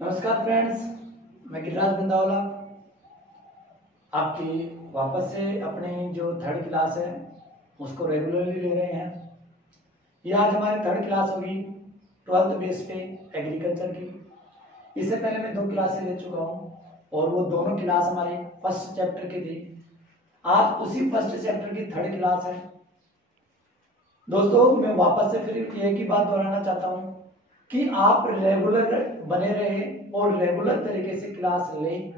नमस्कार फ्रेंड्स, मैं गिरिराज बिंदावला आपकी वापस से अपनी जो थर्ड क्लास है उसको रेगुलरली ले रहे हैं। ये आज हमारी थर्ड क्लास होगी 12th बेस पे एग्रीकल्चर की। इससे पहले मैं 2 क्लासें ले चुका हूँ और वो दोनों क्लास हमारी फर्स्ट चैप्टर की थी। आज उसी फर्स्ट चैप्टर की थर्ड क्लास है। दोस्तों, मैं वापस से फिर एक ही बात दोहराना चाहता हूँ कि आप रेगुलर बने रहे और रेगुलर तरीके से क्लास लें।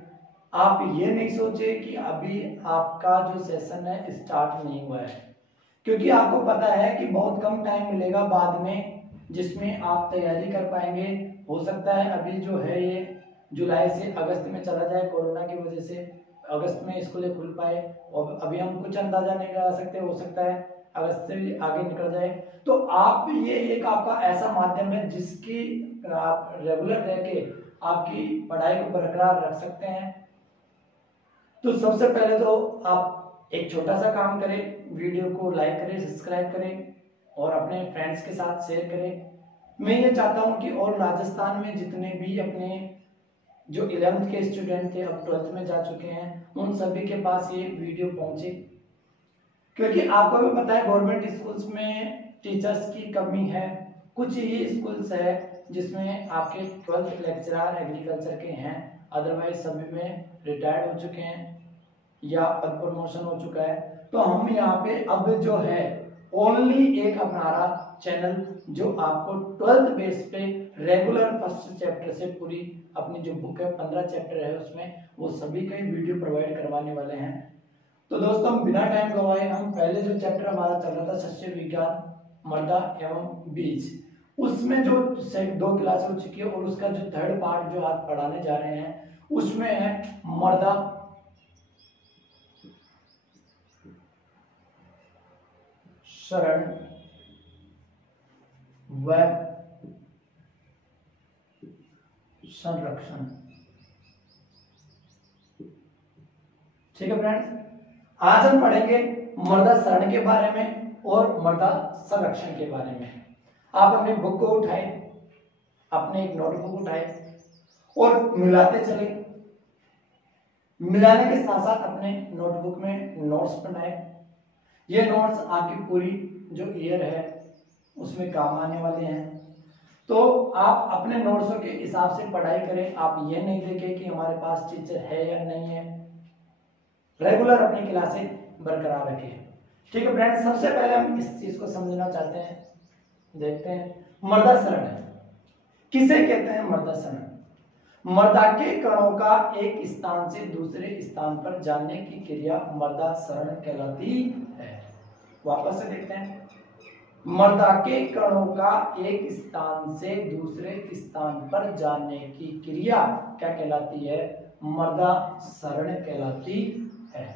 आप ये नहीं सोचे कि अभी आपका जो सेशन है स्टार्ट नहीं हुआ है, क्योंकि आपको पता है कि बहुत कम टाइम मिलेगा बाद में जिसमें आप तैयारी कर पाएंगे। हो सकता है अभी जो है ये जुलाई से अगस्त में चला जाए, कोरोना की वजह से अगस्त में स्कूलें खुल पाए, और अभी हम कुछ अंदाजा नहीं लगा सकते, हो सकता है अगस्त से भी आगे निकल जाए। तो आप ये एक आपका ऐसा माध्यम है जिसकी आप रेगुलर रह के आपकी पढ़ाई को बरकरार रख सकते हैं। तो सबसे पहले तो आप एक छोटा सा काम करें, वीडियो को लाइक करें, सब्सक्राइब करें और अपने फ्रेंड्स के साथ शेयर करें। मैं ये चाहता हूं कि और राजस्थान में जितने भी अपने जो 11th के स्टूडेंट थे अब 12th में जा चुके हैं, उन सभी के पास ये वीडियो पहुंचे, क्योंकि आपको भी पता है गवर्नमेंट स्कूल्स में टीचर्स की कमी है। कुछ ही स्कूल्स है जिसमें आपके 12th लेक्चरर एग्रीकल्चर के हैं, अदरवाइज सभी में रिटायर्ड हो चुके हैं या पद प्रमोशन हो चुका है। तो हम यहाँ पे अब जो है ओनली एक हमारा चैनल जो आपको 12th बेस पे रेगुलर फर्स्ट चैप्टर से पूरी अपनी जो बुक है 15 चैप्टर है उसमें वो सभी का वीडियो प्रोवाइड करवाने वाले हैं। तो दोस्तों, हम बिना टाइम गवाए हम पहले जो चैप्टर हमारा चल रहा था सस्य विज्ञान मृदा एवं बीज, उसमें जो 2 क्लास हो चुकी है और उसका जो थर्ड पार्ट जो आज पढ़ाने जा रहे हैं उसमें है मृदा क्षरण व संरक्षण। ठीक है फ्रेंड्स, आज हम पढ़ेंगे मृदा क्षरण के बारे में और मृदा संरक्षण के बारे में। आप अपनी बुक को उठाए, अपने एक नोटबुक उठाए और मिलाते चले। मिलाने के साथ साथ अपने नोटबुक में नोट्स बनाए। ये नोट्स आपकी पूरी जो ईयर है उसमें काम आने वाले हैं। तो आप अपने नोट्सों के हिसाब से पढ़ाई करें। आप ये नहीं देखें कि हमारे पास टीचर है या नहीं है। रेगुलर अपनी क्लासें बरकरार रखें। ठीक है फ्रेंड्स, सबसे पहले हम इस चीज को समझना चाहते हैं। देखते हैं मृदा क्षरण किसे कहते हैं। मृदा क्षरण मृदा के कणों का एक स्थान से दूसरे स्थान पर जाने की क्रिया मृदा क्षरण कहलाती है। वापस से देखते हैं, मृदा के कणों का एक स्थान से दूसरे स्थान पर जाने की क्रिया क्या कहलाती है? मृदा क्षरण कहलाती है।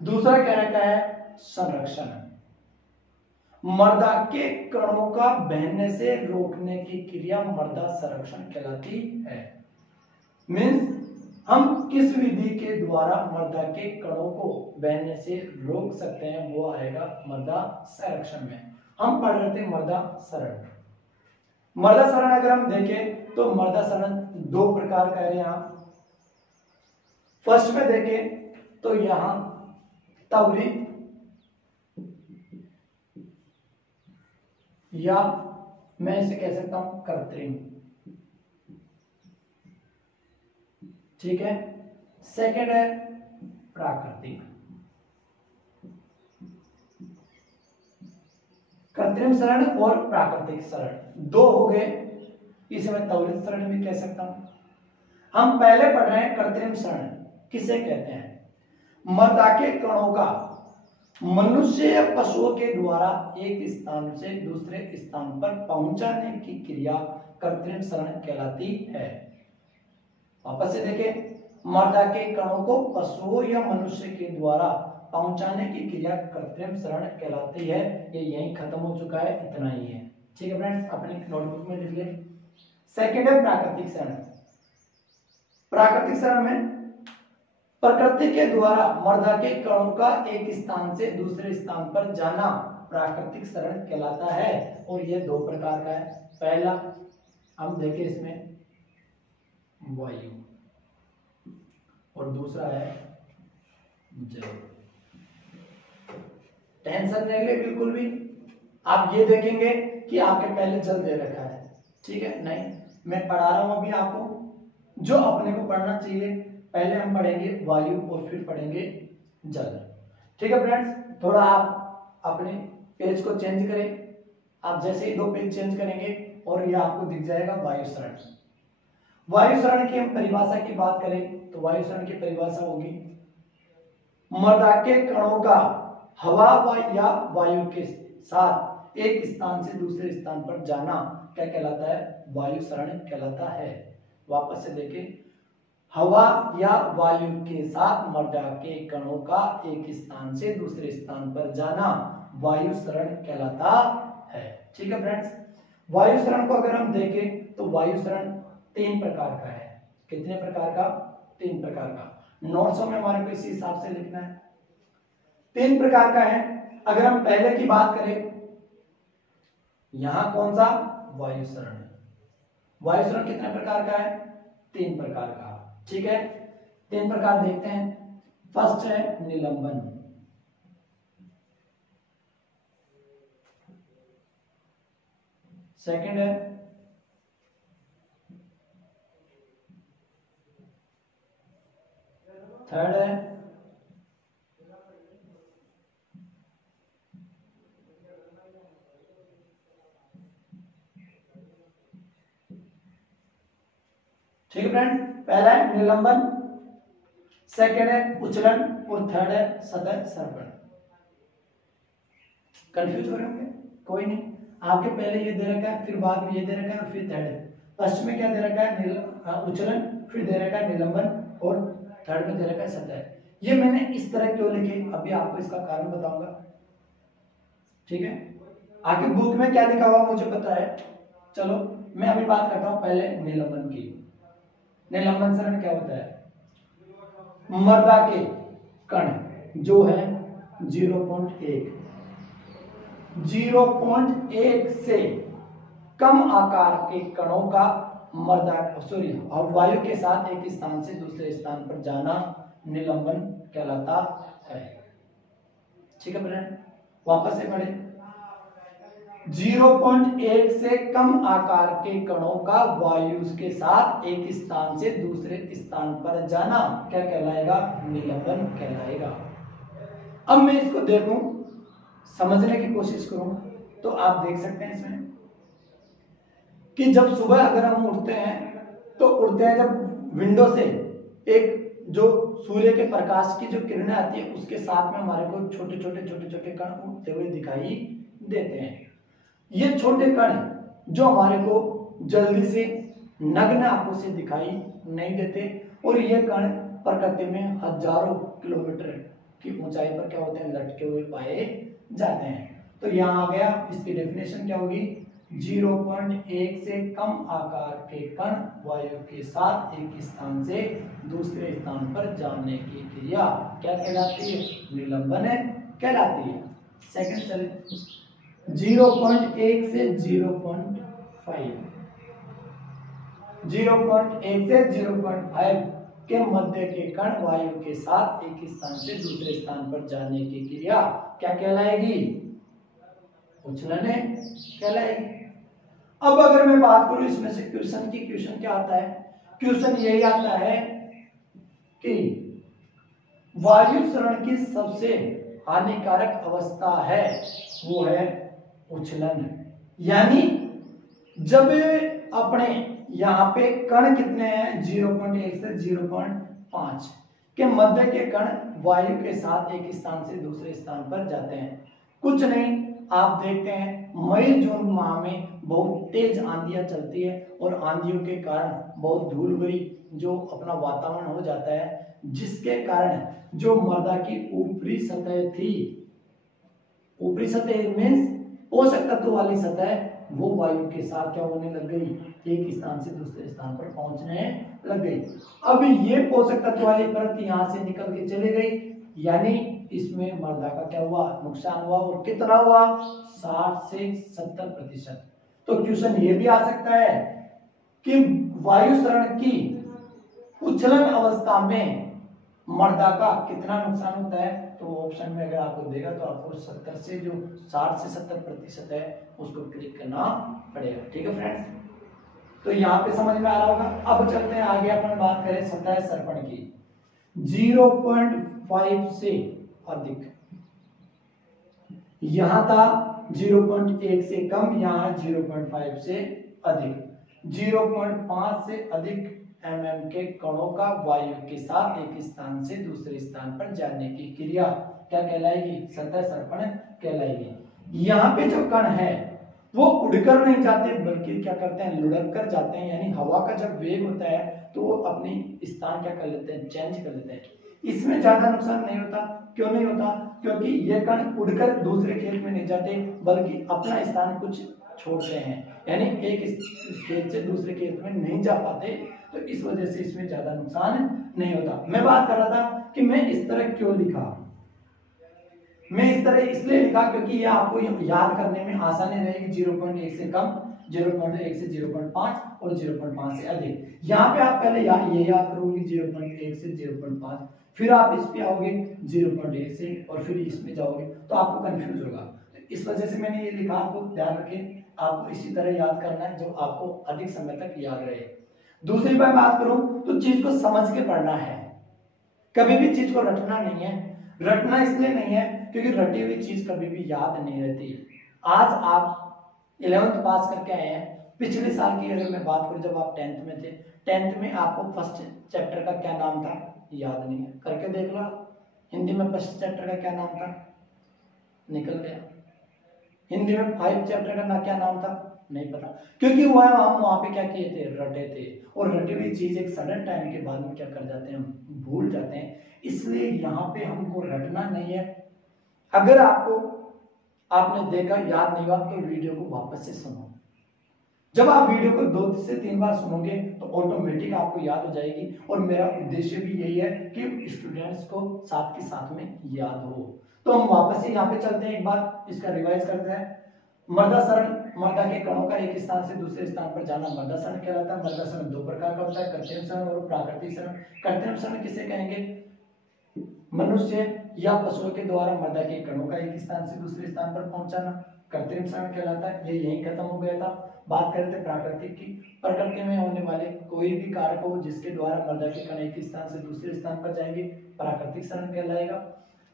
दूसरा क्या रहता है? संरक्षण। मृदा के कणों का बहने से रोकने की क्रिया मृदा संरक्षण कहलाती है। मीन्स हम किस विधि के द्वारा मृदा के कणों को बहने से रोक सकते हैं, वो आएगा मृदा संरक्षण में। हम पढ़ रहे थे मृदा क्षरण। मृदा क्षरण अगर हम देखें तो मृदा क्षरण 2 प्रकार का है। यहां फर्स्ट में देखें तो यहां त्वरित या मैं इसे कह सकता हूं कृत्रिम। ठीक है। सेकंड है प्राकृतिक। कृत्रिम क्षरण और प्राकृतिक क्षरण 2 हो गए। इसे मैं त्वरित क्षरण भी कह सकता हूं। हम पहले पढ़ रहे हैं कृत्रिम क्षरण किसे कहते हैं? मृदा के कणों का मनुष्य या पशुओं के द्वारा एक स्थान से दूसरे स्थान पर पहुंचाने की क्रिया कृत्रिम क्षरण कहलाती है। वापस से देखें, मृदा के कणों को पशुओं या मनुष्य के द्वारा पहुंचाने की क्रिया कृत्रिम क्षरण कहलाती है। ये यहीं खत्म हो चुका है, इतना ही है। ठीक है फ्रेंड्स, अपनी नोटबुक में लिख ले। सेकेंड है प्राकृतिक क्षरण। प्राकृतिक क्षरण में प्रकृति के द्वारा मृदा के कणों का एक स्थान से दूसरे स्थान पर जाना प्राकृतिक क्षरण कहलाता है। और यह 2 प्रकार का है। पहला हम देखें इसमें वायु और दूसरा है जल। टेंशन नहीं ले बिल्कुल भी। आप ये देखेंगे कि आपके पहले जल दे रखा है, ठीक है, नहीं मैं पढ़ा रहा हूं अभी आपको जो अपने को पढ़ना चाहिए। पहले हम पढ़ेंगे वायु और फिर पढ़ेंगे जल, ठीक है फ्रेंड्स। थोड़ा आप अपने पेज को चेंज करें। आप जैसे ही 2 पेज चेंज करेंगे और ये आपको दिख जाएगा वायु सरण। वायु सरण की हम परिभाषा की बात करें तो वायु सरण की परिभाषा होगी मृदा के कणों का हवा या वायु के साथ एक स्थान से दूसरे स्थान पर जाना क्या कहलाता है? वायु सरण कहलाता है। वापस से देखें, हवा या वायु के साथ मृदा के कणों का एक स्थान से दूसरे स्थान पर जाना वायु सरण कहलाता है, ठीक है फ्रेंड्स। वायु सरण को अगर हम देखें तो वायु सरण 3 प्रकार का है। कितने प्रकार का? 3 प्रकार का। नोट्सों में हमारे को इसी हिसाब से लिखना है। 3 प्रकार का है। अगर हम पहले की बात करें, यहां कौन सा? वायु सरण। वायु सरण कितने प्रकार का है? 3 प्रकार का, ठीक है। 3 प्रकार देखते हैं। फर्स्ट है निलंबन, सेकंड है थर्ड है ठीक है फ्रेंड। पहला है निलंबन, सेकंड है उचलन और थर्ड है सतह सर्पण। कंफ्यूज हो रहे होंगे? कोई नहीं, आपके पहले ये दे रखा है, फिर बाद में ये दे रखा है और फिर थर्ड है। फर्स्ट में क्या दे रखा है? उचलन, फिर दे रखा है निलंबन और थर्ड में दे रखा है सतह। ये मैंने इस तरह क्यों लिखे अभी आपको इसका कारण बताऊंगा, ठीक है। आगे बुक में क्या लिखा हुआ मुझे पता है। चलो मैं अभी बात करता हूं पहले निलंबन की। निलंबन सरण क्या होता है? मृदा के कण जो है 0.1 से कम आकार के कणों का वायु के साथ एक स्थान से दूसरे स्थान पर जाना निलंबन कहलाता है, ठीक है फ्रेंड। वापस से पढ़े, 0.1 से कम आकार के कणों का वायु के साथ एक स्थान से दूसरे स्थान पर जाना क्या कहलाएगा? निलंबन कहलाएगा। अब मैं इसको देखूं, समझने की कोशिश करूं तो आप देख सकते हैं इसमें कि जब सुबह अगर हम उठते हैं तो उठते हैं जब विंडो से एक जो सूर्य के प्रकाश की जो किरणें आती है उसके साथ में हमारे को छोटे छोटे कण उठते हुए दिखाई देते हैं। ये छोटे कण जो हमारे को जल्दी से नग्न आंखों से दिखाई नहीं देते और ये कण प्रकृति में हजारों किलोमीटर की ऊंचाई पर क्या होते हैं? लटके हुए पाए जाते हैं। तो यहाँ आ गया, इसकी डेफिनेशन क्या होगी? 0.1 से कम आकार के कण वायु के साथ एक स्थान से दूसरे स्थान पर जाने की क्रिया क्या कहलाती है? निलंबन कहलाती है। सेकंड चले, 0.1 से 0.5, 0.1 से 0.5 के मध्य के कण वायु के साथ एक स्थान से दूसरे स्थान पर जाने की क्रिया क्या कहलाएगी? उछलन कहलाएगी। अब अगर मैं बात करूं इसमें से क्वेश्चन की, क्वेश्चन क्या आता है? क्वेश्चन यही आता है कि वायु सरण की सबसे हानिकारक अवस्था है वो है उछलन। यानी जब अपने यहाँ पे कण कितने हैं? 0.1 से 0.5 के मध्य के कण वायु के साथ एक स्थान से दूसरे स्थान पर जाते हैं। कुछ नहीं, आप देखते हैं मई जून माह में बहुत तेज आंधियां चलती है और आंधियों के कारण बहुत धूल भरी जो अपना वातावरण हो जाता है, जिसके कारण जो मृदा की ऊपरी सतह थी, ऊपरी सतह मीन्स पोषक तत्व वाली सतह, वो वायु के साथ क्या होने लग गई? एक स्थान से दूसरे स्थान पर पहुंचने लग गई। अब ये पोषक तत्व वाली परत यहां से निकल के चले गई, यानी इसमें मृदा का क्या हुआ? नुकसान हुआ। और कितना हुआ? 60 से 70%। तो क्वेश्चन ये भी आ सकता है कि वायु सरण की उछलन अवस्था में मर्दा का कितना नुकसान होता है, तो ऑप्शन में अगर आपको देगा तो आपको 70 से जो 60 से 70% है उसको क्लिक करना पड़ेगा। ठीक है फ्रेंड्स, तो यहाँ पे समझ में आ रहा होगा। अब चलते हैं आगे, अपन बात करें सतह सर्पण की। 0.5 से अधिक, यहां था 0.1 से कम, यहां 0.5 से अधिक। 0.5 से अधिक mm के कणों का वायु के साथ एक स्थान से दूसरे स्थान पर जाने की क्रिया क्या कहलाएगी, सतह सर्पण कहलाएगी। यहाँ पे जो कण है वो उड़कर नहीं जाते बल्कि क्या करते हैं, लुढ़क कर जाते हैं, यानी हवा का जब वेग होता है तो वो अपनी स्थान क्या कर लेते हैं, चेंज कर लेते हैं। इसमें ज्यादा नुकसान नहीं होता। क्यों नहीं होता, क्योंकि ये कण उड़कर दूसरे खेत में नहीं जाते बल्कि अपना स्थान कुछ छोड़ते हैं, यानी एक खेत से दूसरे खेत में नहीं जा पाते, तो इस वजह से इसमें ज्यादा नुकसान नहीं होता। मैं बात कर रहा था कि मैं इस तरह क्यों लिखा, मैं इस तरह इसलिए लिखा क्योंकि ये आपको याद करने में आसानी रहेगी। 0.1 से कम, 0.1 से 0.5 और 0.5 से अधिक। यहाँ पे आप पहले ये याद करोगे 0.1 से 0.5, फिर आप इस पे आओगे 0.1 से और फिर इसमें जाओगे तो आपको कंफ्यूज होगा। तो इस वजह से मैंने ये लिखा, आपको ध्यान रखें, आपको इसी तरह याद करना है जो आपको अधिक समय तक याद रहे। दूसरी बात करूं तो चीज को समझ के पढ़ना है, कभी भी चीज को रटना नहीं है। रटना इसलिए नहीं है क्योंकि रटी हुई चीज कभी भी याद नहीं रहती। आज आप 11th पास करके आए हैं, पिछले साल की अगर मैं बात करूं जब आप 10th में थे, 10th में आपको फर्स्ट चैप्टर का क्या नाम था याद नहीं है, करके देख लो। हिंदी में फर्स्ट चैप्टर का क्या नाम था, निकल गया। हिंदी में 5 चैप्टर का क्या नाम था, नहीं पता, क्योंकि हम वहां पे क्या किए थे, रटे थे। और रटी हुई चीज एक सडन टाइम के बाद में क्या कर जाते हैं, हम भूल जाते हैं। इसलिए यहाँ पे हमको रटना नहीं है। अगर आपने देखा याद नहीं हुआ तो वीडियो को वापस से सुनो। जब आप वीडियो को 2 से 3 बार सुनोगे तो ऑटोमेटिक आपको याद हो जाएगी। और मेरा उद्देश्य भी यही है कि स्टूडेंट्स को साथ के साथ में याद हो। तो हम वापस से यहाँ पे चलते हैं, एक बार इसका रिवाइज करते हैं। मर्दा सरण, मर्दा के कणों का एक स्थान से दूसरे स्थान पर जाना मर्दा सरण कहलाता है। मर्दा सरण 2 प्रकार का होता है, कृत्रिम सरण और प्राकृतिक सरण। कृत्रिम सरण किसे कहेंगे, मनुष्य या पशुओं के द्वारा मर्दा के कणों का एक स्थान से दूसरे स्थान पर पहुंचाना कृत्रिम सरण कहलाता है। ये यहीं खत्म हो गया था। बात कर रहे थे प्राकृतिक की। प्रकृति में होने वाले कोई भी कारक हो जिसके द्वारा मर्दा के कण एक स्थान से दूसरे स्थान पर जाएंगे, प्राकृतिक सरण कहलाएगा।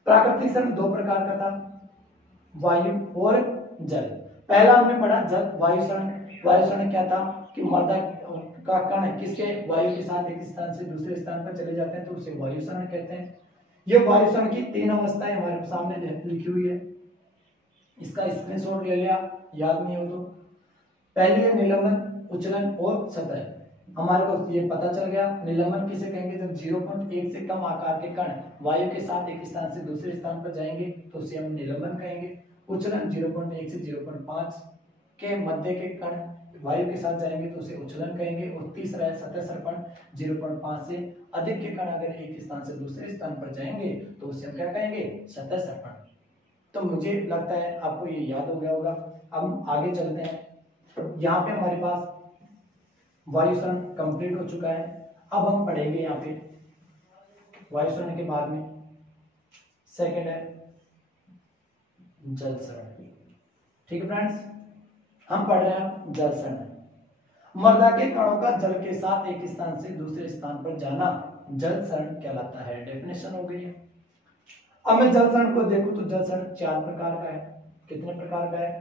प्राकृतिक सरण 2 प्रकार का था, वायु और जल। पहला हमने पढ़ा जल, वायु सरण। वायु सरण क्या था कि मर्दा का कण किसके, वायु के साथ एक स्थान से दूसरे स्थान पर चले जाते हैं तो उसे वायु सरण कहते हैं। ये वायु सरण की 3 अवस्थाएं हमारे सामने लिखी हुई है, इसका स्क्रीनशॉट ले लिया, याद नहीं हो तो। पहली है निलंबन, उच्चलन और सतह। हमारे को ये पता चल गया निलंबन किसे कहेंगे, जब 0.1 से कम आकार के कण वायु के साथ एक स्थान से दूसरे स्थान पर जाएंगे तो उसे हम निलंबन कहेंगे। उच्चलन 0.1 से 0.5 के मध्य के कण वायु के साथ जाएंगे तो उसे उच्चलन कहेंगे। और तीसरा है सतह सर्पण, 0.5 से अधिक के कण अगर एक स्थान से दूसरे स्थान पर जाएंगे तो उसे हम क्या कहेंगे, सतह सर्पण। तो मुझे लगता है आपको ये याद हो गया होगा। अब हम आगे चलते हैं। यहाँ पे हमारे पास वायु सरण कंप्लीट हो चुका है। अब हम पढ़ेंगे यहाँ पे वायु सरण के बाद में सेकंड है जल सरण। ठीक है फ्रेंड्स, हम पढ़ रहे हैं जल सरण। मर्दा के कणों का जल के साथ एक स्थान से दूसरे स्थान पर जाना जल सरण कहलाता है। डेफिनेशन हो गई है। अब मैं जल सरण को देखूं तो जल सरण 4 प्रकार का है। कितने प्रकार का है,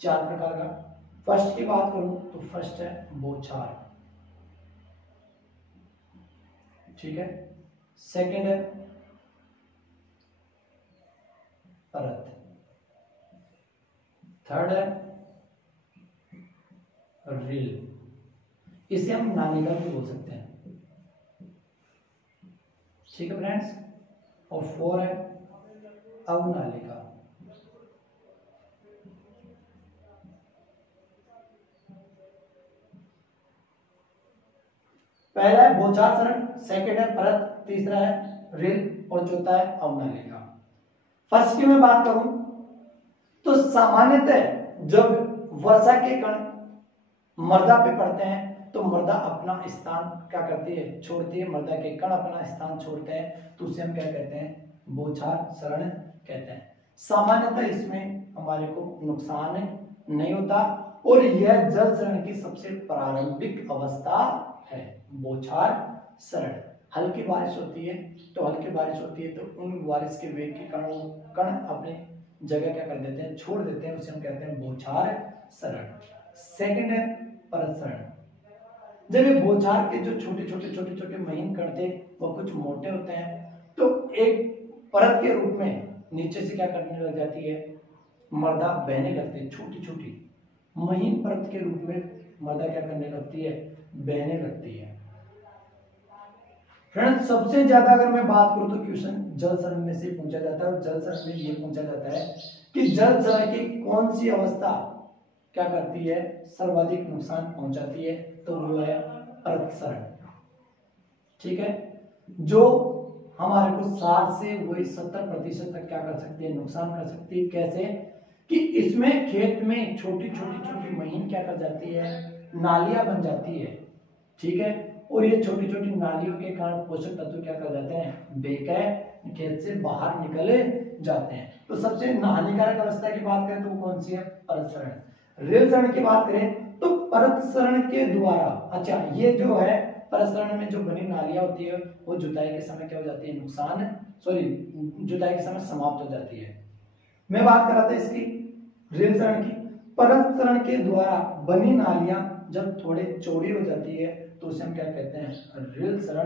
4 प्रकार का। फर्स्ट की बात करूं तो फर्स्ट है बौछार, ठीक है। सेकंड है परत, थर्ड है रील, इसे हम नालिका भी बोल सकते हैं, ठीक है फ्रेंड्स। और 4 है अवनालिका। पहला है बौछार सरण, सेकंड है परत, तीसरा है रील और चौथा है अवनालिका। फर्स्ट की मैं बात करूं तो सामान्यतः जब वर्षा के कण मर्दा पे पड़ते हैं तो मृदा अपना स्थान क्या करती है, छोड़ती है, मृदा के कण अपना स्थान छोड़ते हैं, तो उसे हम क्या कहते हैं, बौछार सरण कहते हैं। सामान्यतः इसमें हमारे को नुकसान नहीं होता और यह जल सरण की सबसे प्रारंभिक अवस्था है, बौछार सरण। हल्की बारिश होती है तो उन बारिश के वेग के कण अपने जगह क्या कर देते हैं, छोड़ देते हैं, उसे हम कहते हैं बौछार सरण। सेकंड है परत सरण। जब ये बौछार के जो छोटे महीन कण थे वो कुछ मोटे होते हैं, तो एक परत के रूप में नीचे से क्या करने लग जाती है, मृदा बहने लगती है, छोटी महीन परत के रूप में मृदा क्या करने लगती है, बहने लगती है। फ्रेंड्स, सबसे ज्यादा अगर मैं बात करूं तो क्वेश्चन जल सरण में से पूछा जाता है, और जल सरण में ये पूछा जाता है कि जल सरण की कौन सी अवस्था क्या करती है, सर्वाधिक नुकसान पहुंचाती है, तो वो है परत सरण। ठीक है, जो हमारे को 60 से वही 70% तक क्या कर सकती है, नुकसान कर सकती है। कैसे कि इसमें खेत में छोटी महीन क्या कर जाती है, नालियां बन जाती है। ठीक है, और ये छोटी नालियों के कारण पोषक तत्व क्या कर जाते हैं, बेकार खेत से बाहर निकले जाते हैं। तो सबसे हानिकारक अवस्था की बात करें तो वो कौन सी है, परत सरण। रेल सरण की बात करें तो परत सरण के द्वारा, अच्छा ये जो है परत सरण में जो बनी नालियां होती है वो जुताई के समय क्या हो जाती है, जुताई के समय समाप्त हो जाती है। मैं बात कर रहा था इसकी रेल सरण की। परत सरण के द्वारा बनी नालियां जब थोड़े चौड़ी हो जाती है तो उसे हम क्या कहते हैं, रेल सरण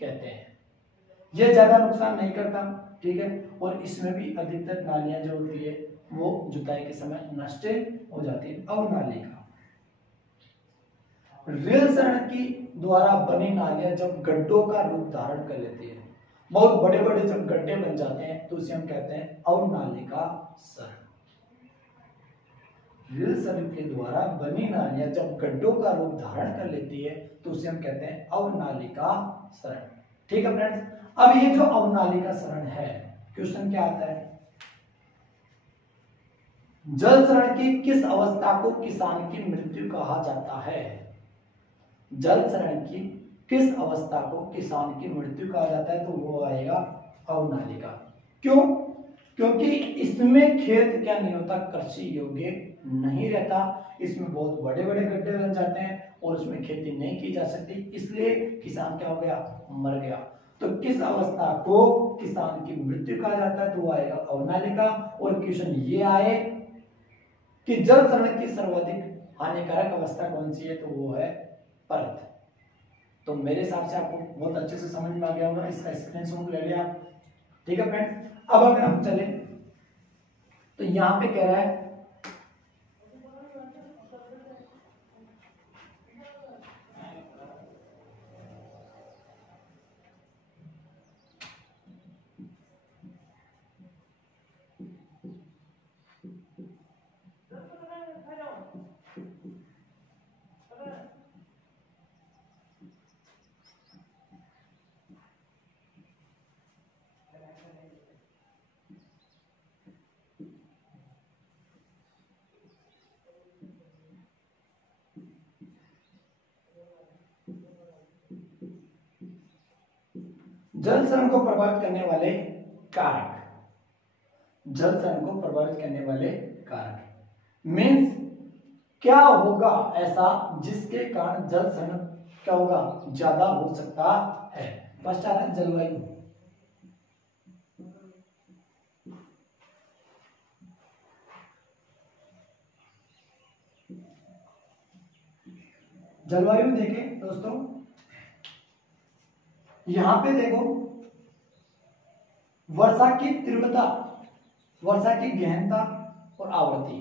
कहते हैं। यह ज्यादा नुकसान नहीं करता, ठीक है, और इसमें भी अधिकतर नालियां जो होती है वो जुताई के समय नष्ट हो जाती है। अवनालिका, रेल सरण की द्वारा बनी नालियां जब गड्ढों का रूप धारण कर लेती है, बहुत बड़े जब गड्ढे बन जाते हैं तो उसे हम कहते हैं अवनालिका सरण। रेल सरण के द्वारा बनी नालियां जब गड्ढों का रूप धारण कर लेती है तो उसे हम कहते हैं अवनालिका सरण। ठीक है फ्रेंड्स, अब ये जो अवनालिका सरण है, क्वेश्चन क्या आता है, जल सरण की किस अवस्था को किसान की मृत्यु कहा जाता है। जल सरण की किस अवस्था को किसान की मृत्यु कहा जाता है, तो वो आएगा अवनालिका। क्यों, क्योंकि इसमें खेत क्या नहीं होता, कृषि योग्य नहीं रहता, इसमें बहुत बड़े गड्ढे बन जाते हैं और उसमें खेती नहीं की जा सकती, इसलिए किसान क्या हो गया, मर गया। तो किस अवस्था को किसान की मृत्यु कहा जाता है, तो वो आएगा अवनालिका। और क्वेश्चन ये आए कि जल सरण की सर्वाधिक हानिकारक अवस्था कौन सी है, तो वो है परत। तो मेरे हिसाब से आपको बहुत अच्छे से समझ में आ गया होगा, इसका स्क्रीनशॉट ले लिया आप। ठीक है फ्रेंड्स, अब अगर हम चले तो यहां पे कह रहा है जल सरण को प्रभावित करने वाले कारक, जल सरण को प्रभावित करने वाले कारक मीन्स क्या होगा ऐसा जिसके कारण जल सरण क्या होगा, ज्यादा हो सकता है। फर्स्ट आ रहा है जलवायु। जलवायु देखें दोस्तों, यहां पे देखो वर्षा की तीव्रता, वर्षा की गहनता और आवृत्ति,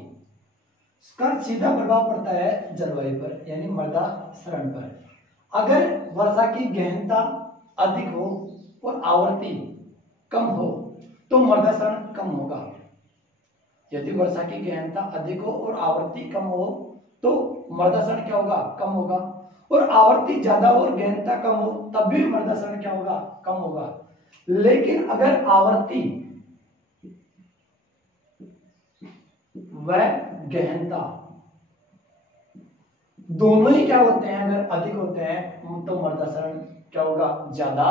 इसका सीधा प्रभाव पड़ता है जलवायु पर, यानी मृदा सरण पर। अगर वर्षा की गहनता अधिक हो और आवृत्ति कम हो तो मृदा सरण कम होगा। यदि वर्षा की गहनता अधिक हो और आवृत्ति कम हो तो मृदा सरण क्या होगा, कम होगा। और आवृत्ति ज्यादा हो और गहनता कम हो तब भी मृदा सरण क्या होगा, कम होगा। लेकिन अगर आवृत्ति व गहनता दोनों ही क्या होते हैं, अगर अधिक होते हैं तो मर्दासरण क्या होगा, ज्यादा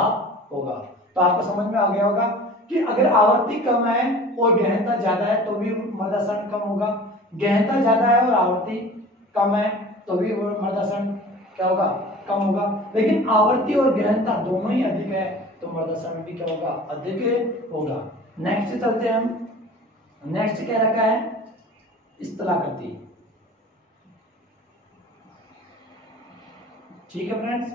होगा। तो आपको समझ में आ गया होगा कि अगर आवर्ती कम है और गहनता ज्यादा है तो भी मर्दासरण कम होगा, गहनता ज्यादा है और आवर्ती कम है तो भी मर्दासरण क्या होगा, कम होगा। लेकिन आवर्ती और गहनता दोनों ही अधिक है तो मर्दासरण भी क्या होगा, अधिक होगा। नेक्स्ट चलते हैं हम। नेक्स्ट क्या रखा है, स्थलाकृति। ठीक है फ्रेंड्स,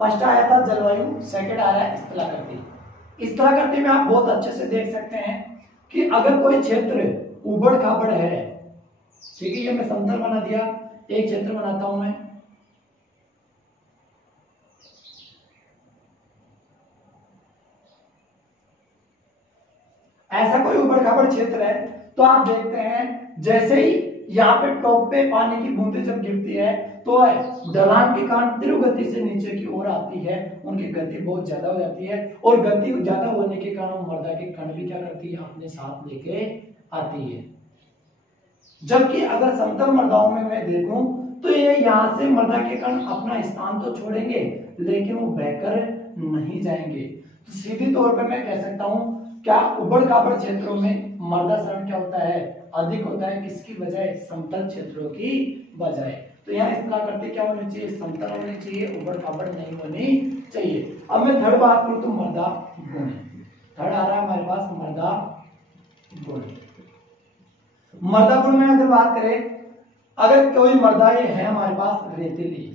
फर्स्ट आया था जलवायु, सेकंड आ रहा है स्थलाकृति। स्थलाकृति में आप बहुत अच्छे से देख सकते हैं कि अगर कोई क्षेत्र उबड़ खाबड़ है, ठीक है, ये मैं समतल बना दिया, एक क्षेत्र बनाता हूं मैं, ऐसा कोई उबड़ खाबड़ क्षेत्र है तो आप देखते हैं जैसे ही यहाँ पे टॉप पे पानी की बूंदें जब गिरती है तो ढलान के कारण तीव्र गति से नीचे की ओर आती है, उनकी गति बहुत ज्यादा हो जाती है और गति ज्यादा होने के कारण मृदा के कण भी क्या करती है, अपने साथ लेके आती है। जबकि अगर समतल मृदाओं में मैं देखूं तो ये यहाँ से मृदा के कण अपना स्थान तो छोड़ेंगे लेकिन वो बहकर नहीं जाएंगे। तो सीधी तौर पर मैं कह सकता हूं, क्या उबड़ खाबड़ क्षेत्रों में मर्दासरण क्या होता है, अधिक होता है, किसकी बजाय, समतल क्षेत्रों की बजाय। तो यहाँ स्थलाकृति क्या होनी चाहिए, समतल होनी चाहिए, उबड़ खाबड़ नहीं होनी चाहिए। अब मैं थर्ड बात करूं तो मृदा गुण, थर्ड आ रहा है हमारे पास मृदा गुण। मृदा गुण में अगर बात करें, अगर कोई मृदाएं है हमारे पास रेतीली,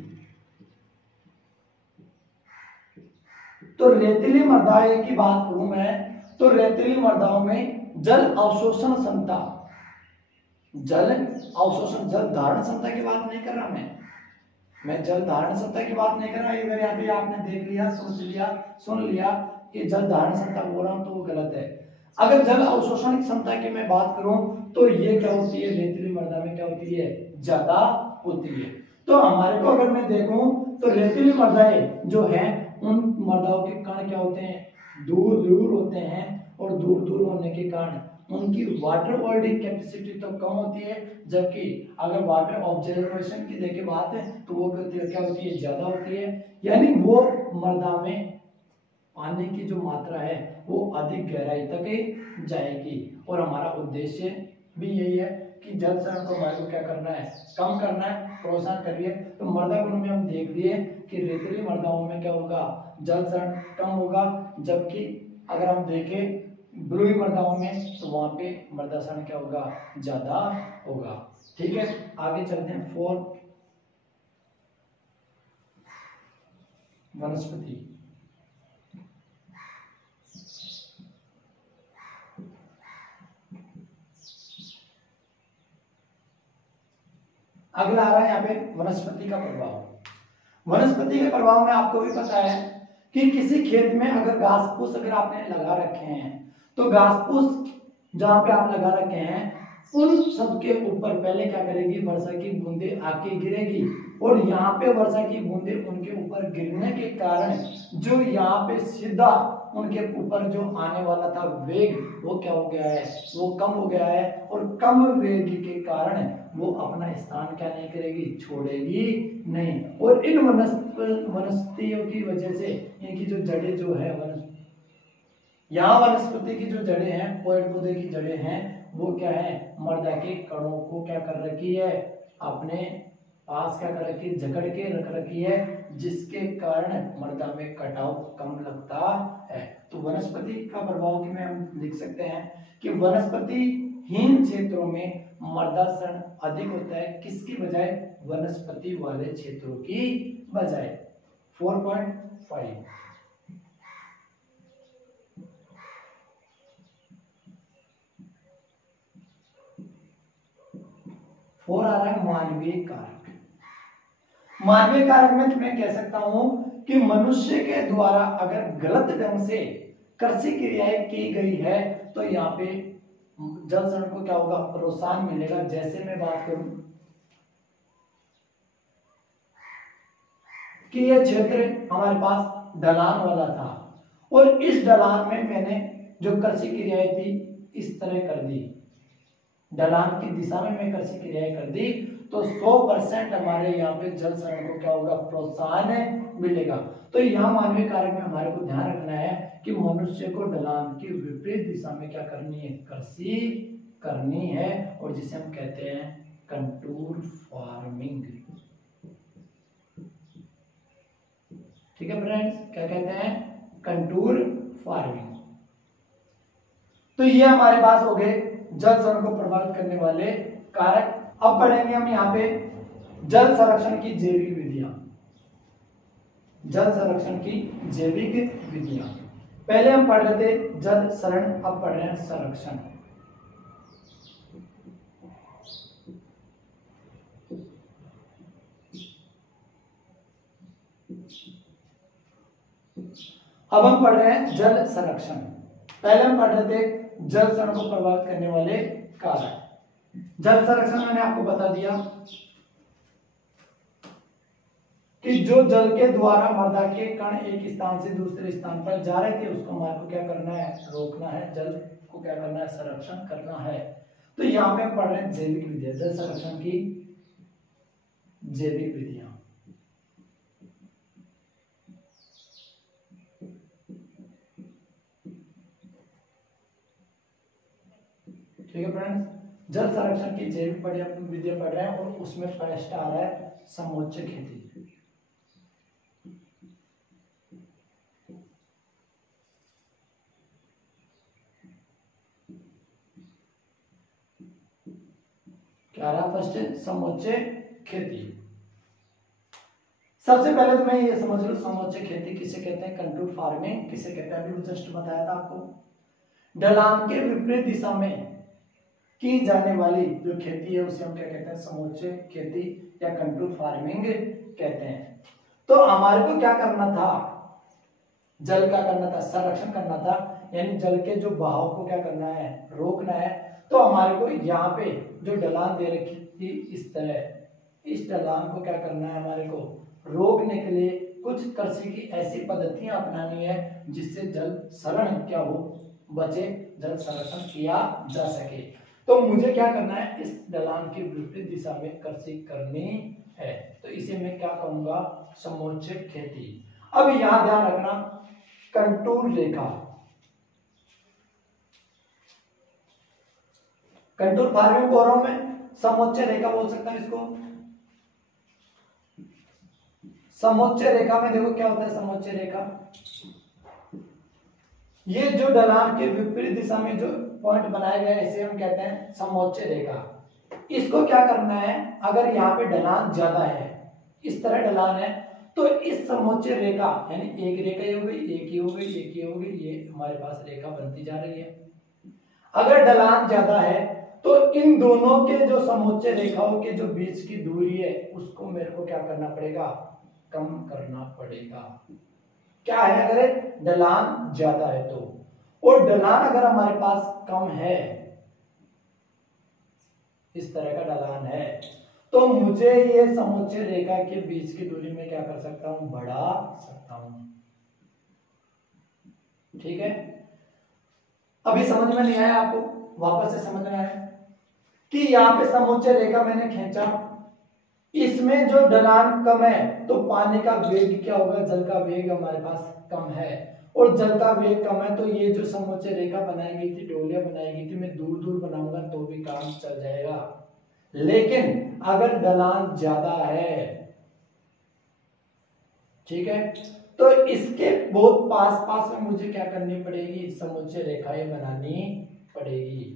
तो रेतीली मृदाएं की बात करूं मैं तो रेतीली मृदाओं में जल अवशोषण क्षमता, जल अवशोषण, जल धारण क्षमता की बात नहीं कर रहा मैं जल धारण क्षमता की बात नहीं कर रहा। अगर यहाँ पे आपने देख लिया, सोच लिया, सुन लिया कि जल धारण क्षमता बोल रहा हूं तो वो गलत है। अगर जल अवशोषण क्षमता की मैं बात करूं तो ये क्या होती है, रेतीली मृदा में क्या होती है, ज्यादा होती है। तो हमारे को अगर मैं देखूं तो रेतीली मृदाएं जो है उन मृदाओं के कण क्या होते हैं, दूर दूर होते हैं और दूर दूर होने के कारण उनकी वाटर होल्डिंग कैपेसिटी तो कम होती है, जबकि अगर वाटर ऑब्जर्वेशन की देखे बात है तो वो क्या होती है, ज्यादा होती है। यानी वो मृदा में पानी की जो मात्रा है वो अधिक गहराई तक जाएगी। और हमारा उद्देश्य भी यही है कि जल क्षरण को हमारे को क्या करना है, कम करना है, प्रोत्साहन करिए। तो मृदा गुण में हम देख लिए कि रेतीली मृदाओं में क्या होगा, जल क्षरण कम होगा, जबकि अगर हम देखें ब्लूई मृदाओं में तो वहां पे मृदा क्षरण क्या होगा, ज्यादा होगा। ठीक है, आगे चलते हैं। 4 वनस्पति। अगला आ रहा है यहाँ पे वनस्पति का प्रभाव। वनस्पति के प्रभाव में आपको भी पता है कि किसी खेत में अगर घास फूस अगर आपने लगा रखे हैं तो घास फूस जहां पे आप लगा रखे हैं उन सब के ऊपर पहले क्या करेगी, वर्षा की बूंदें आके गिरेगी और यहाँ पे वर्षा की बूंदें उनके ऊपर गिरने के कारण जो यहाँ पे सीधा उनके ऊपर जो आने वाला था वेग वो क्या हो गया है, वो कम हो गया है। और कम वेग के कारण वो अपना स्थान क्या नहीं करेगी, छोड़ेगी नहीं। और इन वनस्पतियों की वजह से इनकी जो जड़ें जो है यहाँ वनस्पति की जो जड़ें हैं, पेड़ पौधे की जड़ें हैं, वो क्या है, मृदा के कणों को क्या कर रखी है, अपने पास क्या कर रखी है, जकड़ के रख रखी है, जिसके कारण मृदा में कटाव कम लगता है। तो वनस्पति का प्रभाव की में हम लिख सकते हैं कि वनस्पतिहीन क्षेत्रों में मृदा क्षरण अधिक होता है, किसकी बजाय, वनस्पति वाले क्षेत्रों की बजाय। 4.5 4 आ रहा है मानवीय कारक। मानवीय कारक में मैं कह सकता हूं कि मनुष्य के द्वारा अगर गलत ढंग से कृषि क्रियाएं की गई है तो यहाँ पे जल क्षरण को क्या होगा, प्रोत्साहन मिलेगा। जैसे मैं बात करूं कि यह क्षेत्र हमारे पास ढलान वाला था और इस ढलान में मैंने जो कृषि क्रियाएं थी इस तरह कर दी, ढलान की दिशा में मैं कृषि क्रियाएं कर दी, तो 100% हमारे यहाँ पे जल संरक्षण को क्या होगा, प्रोत्साहन मिलेगा। तो यहाँ मानवीय कारक में हमारे को ध्यान रखना है कि मनुष्य को ढलान की विपरीत दिशा में क्या करनी है, कृषि करनी है, और जिसे हम कहते हैं कंटूर फार्मिंग। ठीक है फ्रेंड्स, क्या कहते हैं, कंटूर फार्मिंग। तो ये हमारे पास हो गए जल संरक्षण को प्रभावित करने वाले कारक। अब पढ़ेंगे हम यहाँ पे जल संरक्षण की जैविक विधियां। जल संरक्षण की जैविक विधियां, पहले हम पढ़ रहे थे जल शरण, अब पढ़ रहे हैं संरक्षण। अब हम पढ़ रहे हैं जल संरक्षण। पहले हम पढ़ रहे थे जल संरक्षण को प्रभावित करने वाले कारक। जल संरक्षण मैंने आपको बता दिया कि जो जल के द्वारा मृदा के कण एक स्थान से दूसरे स्थान पर जा रहे थे उसको हमारे को क्या करना है, रोकना है, जल को क्या करना है, संरक्षण करना है। तो यहाँ पे हम पढ़ रहे हैं जैविक विधियां, जल संरक्षण की जैविक विधियां। ठीक है फ्रेंड्स, जल संरक्षण की जैविक विधियां पढ़ रहे हैं और उसमें फर्स्ट आ रहा है समोच्च खेती। क्या रहा फर्स्ट, समोच्च खेती। सबसे पहले तो मैं ये समझ लो समोच्च खेती किसे कहते हैं, कंटूर फार्मिंग किसे कहते हैं, अभी जस्ट बताया था आपको। ढलान के विपरीत दिशा में की जाने वाली जो खेती है उसे हम क्या कहते हैं, समोच्च खेती या कंटूर फार्मिंग कहते हैं। तो हमारे को क्या करना था, जल का करना था, संरक्षण करना था, यानी जल के जो बहाव को क्या करना है, रोकना है। तो हमारे को यहाँ पे जो ढलान दे रखी थी इस तरह, इस ढलान को क्या करना है, हमारे को रोकने के लिए कुछ कृषि की ऐसी पद्धतियां अपनानी है जिससे जल शरण क्या हो, बचे, जल संरक्षण किया जा सके। तो मुझे क्या करना है, इस ढलान की विपरीत दिशा में कृषि करनी है, तो इसे मैं क्या कहूंगा, समोच्च खेती। अब यहां ध्यान रखना, कंटूर रेखा, कंटूर फार्मिंग बोल रहा हूं मैं, समोच्च रेखा बोल सकता हूं इसको। समोच्च रेखा में देखो क्या होता है, समोच्च रेखा ये जो ढलान के विपरीत दिशा में जो पॉइंट बनाए गए इसे हम कहते हैं समोच्च रेखा। इसको क्या करना है, अगर यहाँ पे ढलान ज्यादा है, इस तरह ढलान है, तो इस समोच्च रेखा यानी एक रेखा ही हो गई, एक ही हो गई, एक ही हो गई, ये हमारे पास रेखा बनती जा रही है। अगर ढलान ज्यादा है तो इन दोनों के जो समोच्च रेखाओं के जो बीच की दूरी है उसको मेरे को क्या करना पड़ेगा, कम करना पड़ेगा। क्या है, अगर ढलान ज्यादा है तो, और ढलान अगर हमारे पास कम है, इस तरह का ढलान है, तो मुझे ये समोच्च रेखा के बीच की दूरी में क्या कर सकता हूं, बढ़ा सकता हूं। ठीक है, अभी समझ में नहीं आया आपको, वापस से समझ में आया कि यहाँ पे समोच्च रेखा मैंने खींचा, इसमें जो ढलान कम है तो पानी का वेग क्या होगा, जल का वेग हमारे पास कम है, और जल का वेग कम है तो ये जो समोच्च रेखा बनाई गई थी, डोलियां बनाई गई थी, मैं दूर दूर बनाऊंगा तो भी काम चल जाएगा। लेकिन अगर ढलान ज्यादा है, ठीक है, तो इसके बहुत पास पास में मुझे क्या करनी पड़ेगी, समोच्च रेखाएं बनानी पड़ेगी।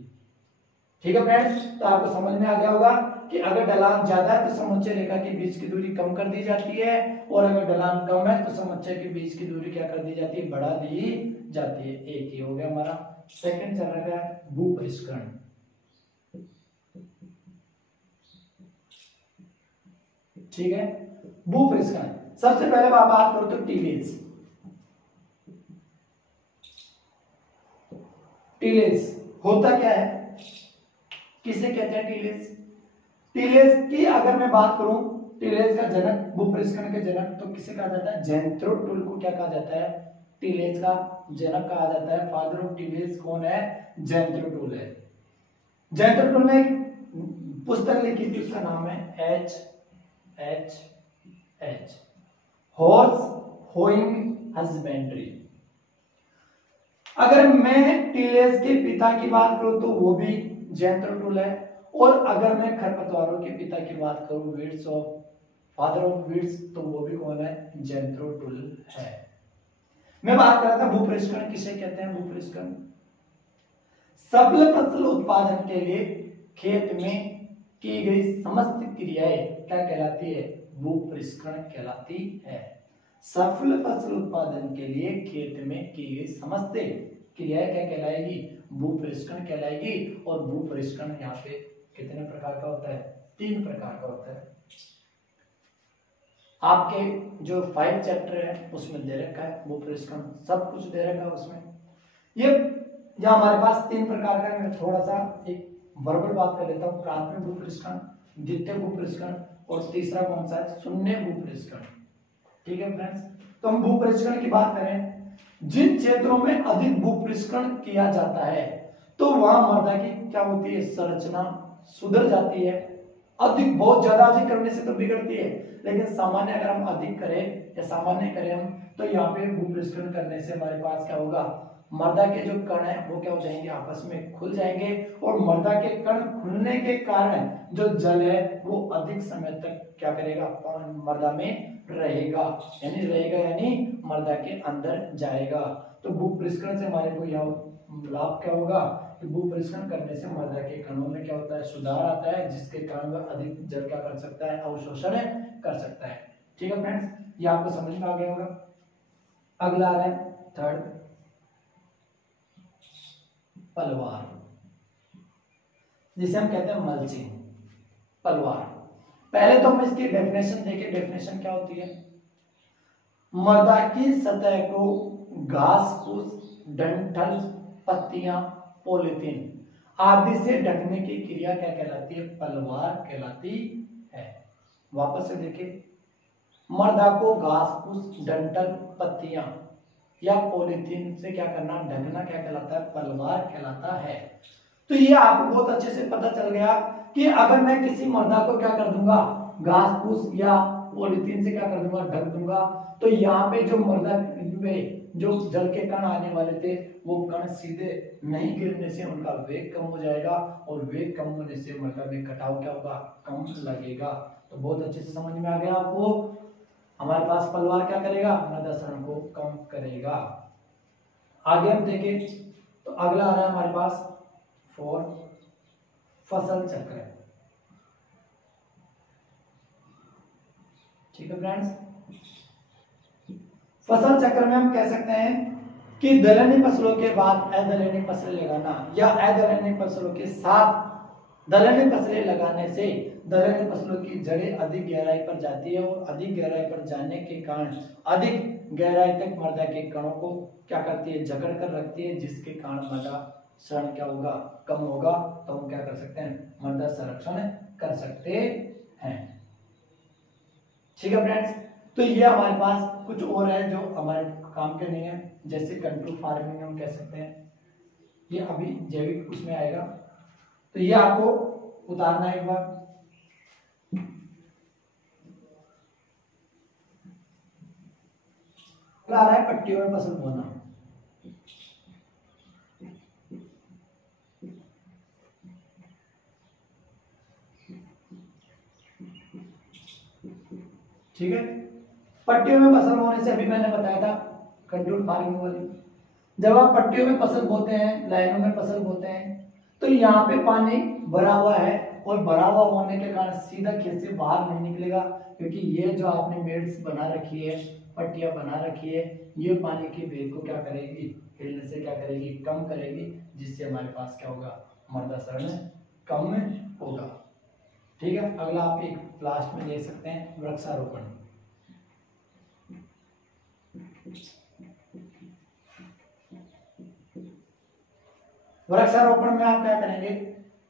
ठीक है फ्रेंड्स, तो आपको समझ में आ गया होगा कि अगर ढलान ज्यादा है तो समोच्च रेखा के बीच की दूरी कम कर दी जाती है, और अगर ढलान कम है तो समोच्च के बीच की दूरी क्या कर दी जाती है, बढ़ा दी जाती है। एक ही हो गया हमारा। सेकंड चल रहा है भूपरिष्करण। ठीक है, भूपरिष्करण सबसे पहले बात करो तो टीलेज। टीलेज होता क्या है, किसे कहते हैं टीलेज? टीलेज की अगर मैं बात करूं, टीलेज का जनक, भूपरिष्करण के जनक तो किसे कहा जाता है, ज़ेंथ्रोटुल को क्या कहा जाता है, टीलेज का जनक कहा जाता है। फादर ऑफ टीलेज कौन है, ज़ेंथ्रोटुल है। ज़ेंथ्रोटुल ने पुस्तक लिखी थी, उसका नाम है एच हॉर्स होइंग हस्बेंड्री। अगर मैं टिलेस के पिता की बात करूं तो वो भी जेंथ्रोटुल है, और अगर मैं खरपतवारों के पिता की बात करूं, weeds of father of weeds, तो वो भी कौन है? जेंथ्रोटुल है। मैं बात कर रहा था भूपरिष्करण किसे कहते हैं? भूपरिष्करण सफल फसल उत्पादन के लिए खेत में की गई समस्त क्रियाएं क्या कहलाती है? भूपरिष्करण कहलाती है। सफल फसल उत्पादन के लिए खेत में की गई समस्त क्रियाएं क्या कहलाएगी? भूपरिष्करण कहलाएगी। और भूपरिष्करण यहाँ पे कितने प्रकार का होता है? 3 प्रकार का होता है। आपके जो 5 चैप्टर है उसमें दे रखा है भूपरिष्करण, सब कुछ दे रखा है उसमें। ये यहाँ हमारे पास 3 प्रकार का, मैं थोड़ा सा एक वर्बल बात कर लेता हूँ। प्राथमिक भूपरिष्करण, द्वितीय भूपरिष्करण, और तीसरा कौन सा है? शून्य भूपरिष्करण। ठीक है फ्रेंड्स, तो हम भूपरिष्करण की बात करें, जिन क्षेत्रों में अधिक भूपरिष्करण किया जाता है तो वहां मृदा की क्या होती है? संरचना सुधर जाती है। अधिक, बहुत ज्यादा अधिक करने से तो बिगड़ती है, लेकिन सामान्य अगर हम अधिक करें या सामान्य करें हम, तो यहाँ पे भूपरिष्करण करने से हमारे पास क्या होगा? मृदा के जो कण है वो क्या हो जाएंगे? आपस में खुल जाएंगे, और मृदा के कण खुलने के कारण जो जल है वो अधिक समय तक क्या करेगा? मृदा में रहेगा, यानी मृदा के अंदर जाएगा। तो भूपरिष्करण से हमारे को यहाँ लाभ क्या होगा? कि भूपरिष्करण करने से मृदा के कणों में क्या होता है? सुधार आता है, जिसके कारण वह अधिक जल क्या कर सकता है? अवशोषण कर सकता है। ठीक है फ्रेंड्स, ये आपको समझ में आ गया होगा। अगला आ रहा है थर्ड, पलवार, जिसे हम कहते हैं मल्चिंग। पलवार, पहले तो हम इसकी डेफिनेशन देखें। डेफिनेशन क्या होती है? मृदा की सतह को घास फूस, डंठल, पत्तियां, पॉलीथीन आदि से ढकने की क्रिया क्या कहलाती है? पलवार कहलाती है। वापस से देखें, मृदा को घास फूस, डंठल, पत्तियां या पॉलीथीन से क्या करना? ढकना क्या कहलाता है? पलवार कहलाता है। तो ये आपको बहुत अच्छे से पता चल गया कि अगर मैं किसी मृदा को क्या कर दूंगा? घास फूस या पॉलीथीन से क्या कर दूंगा? ढक दूंगा, तो यहाँ पे जो मृदा में जो जल के कण आने वाले थे वो कण सीधे नहीं गिरने से उनका वेग कम हो जाएगा, और वेग कम होने से मृदा में कटाव क्या होगा? कम लगेगा। तो बहुत अच्छे से समझ में आ गया आपको। हमारे पास पलवार क्या करेगा? मृदा क्षरण को कम करेगा। आगे हम देखें तो अगला आ रहा है हमारे पास 4 फसल चक्र। ठीक है फ्रेंड्स, फसल चक्र में हम कह सकते हैं कि दलहनी फसलों के बाद अदलहनी फसलें लगाना, या अदलहनी फसलों के साथ दलहनी फसलें लगाने से दलहनी फसलों की जड़ें अधिक गहराई पर जाती है, और अधिक गहराई पर जाने के कारण अधिक गहराई तक मृदा के कणों को क्या करती है? जकड़ कर रखती है, जिसके कारण मृदा क्षरण क्या होगा? कम होगा। तो हम क्या कर सकते हैं? मृदा संरक्षण कर सकते हैं। ठीक है फ्रेंड्स, तो ये हमारे पास कुछ और है जो हमारे काम के नहीं है, जैसे कंट्रोल फार्मिंग हम कह सकते हैं, ये अभी जैविक उसमें आएगा। तो ये आपको उतारना है एक बार। आ रहा है पट्टियों में फसल बोना। ठीक है, पट्टियों में फसल बोने से अभी मैंने बताया था कंट्रोल फार्मिंग वाली। जब आप पट्टियों में फसल बोते हैं, लाइनों में फसल बोते हैं, तो यहाँ पे पानी भरा हुआ है, और भरा हुआ होने के कारण सीधा खेत से बाहर नहीं निकलेगा, क्योंकि ये जो आपने मेड्स बना रखी है, पट्टियां बना रखी है, ये पानी के वेग को क्या करेगी? हिलने से क्या करेगी? कम करेगी, जिससे हमारे पास क्या होगा? मृदा क्षरण कम होगा। ठीक है, अगला आप एक लास्ट में देख सकते हैं वृक्षारोपण। वृक्षारोपण में आप क्या करेंगे?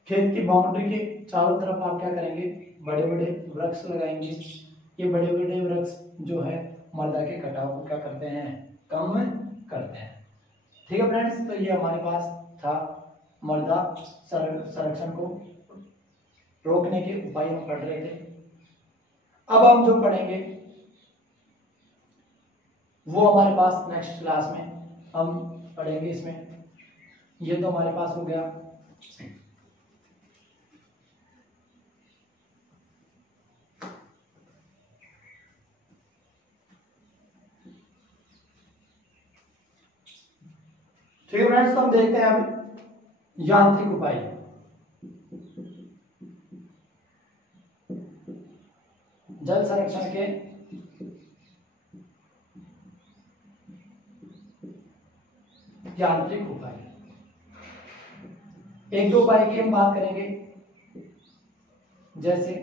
खेत की बाउंड्री के चारों तरफ आप क्या करेंगे? बड़े बड़े वृक्ष लगाएंगे। ये बड़े बड़े वृक्ष जो है मृदा के कटाव को क्या करते हैं? कम करते हैं। ठीक है फ्रेंड्स, तो ये हमारे पास था मृदा संरक्षण को रोकने के उपाय हम पढ़ रहे थे। अब हम जो पढ़ेंगे वो हमारे पास नेक्स्ट क्लास में हम पढ़ेंगे। इसमें ये तो हमारे पास हो गया। ठीक है फ्रेंड्स, तो हम देखते हैं अब यांत्रिक उपाय। जल संरक्षण के यांत्रिक उपाय, एक दो उपाय की हम बात करेंगे, जैसे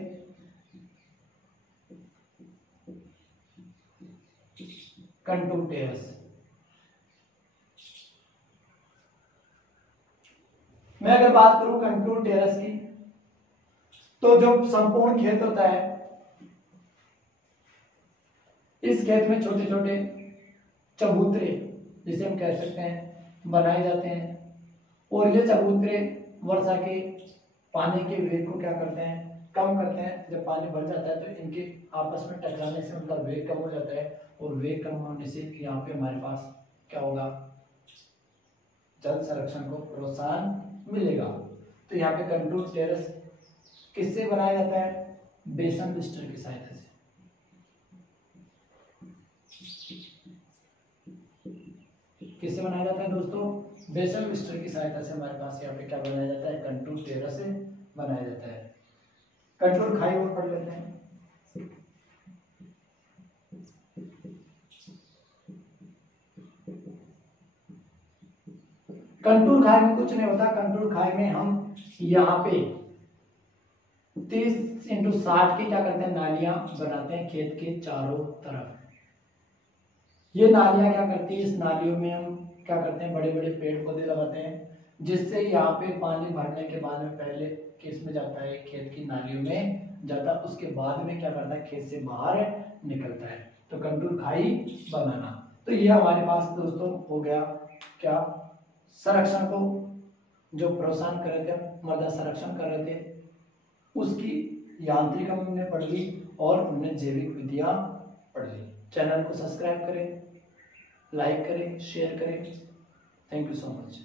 कंटूर टेरेस। मैं अगर बात करूं कंटूर टेरेस की, तो जो संपूर्ण खेत होता है, इस खेत में छोटे छोटे चबूतरे जिसे हम कह सकते हैं बनाए जाते हैं, और ये चबूतरे वर्षा के पानी के वेग को क्या करते हैं, कम करते हैं। जब पानी बढ़ जाता है तो इनके आपस में टकराने से उनका वेग कम हो जाता है, और वेग कम होने से यहाँ पे हमारे पास क्या होगा, जल संरक्षण को प्रोत्साहन मिलेगा। तो यहाँ पे कंटूर टेरेस किससे बनाया जाता है, बेसन लिस्टर की सहायता से। किससे बनाया जाता है दोस्तों, बेसन लिस्टर की सहायता से हमारे पास यहाँ पे क्या बनाया जाता है, कंटूर टेरेस से बनाया जाता है। कंटूर खाई और पढ़ लेते हैं। कंटूर खाई में कुछ नहीं होता। कंटूर खाई में हम यहाँ पे 30x60 की क्या करते हैं, नालियां बनाते हैं खेत के चारों तरफ। ये नालियां क्या करती है, इस नालियों में हम क्या करते हैं, बड़े बड़े पेड़ पौधे लगाते हैं, जिससे यहाँ पे पानी भरने के बाद में पहले किस में जाता है, खेत की नालियों में जाता है, उसके बाद में क्या करता है, खेत से बाहर निकलता है। तो कंटूर खाई बनाना। तो ये हमारे पास दोस्तों हो गया क्या, संरक्षण को जो प्रोत्साहन कर रहे थे, मृदा संरक्षण कर रहे थे, उसकी यांत्रिक हमने पढ़ ली और हमने जैविक विधियां पढ़ ली। चैनल को सब्सक्राइब करें, लाइक करें, शेयर करें। Thank you so much.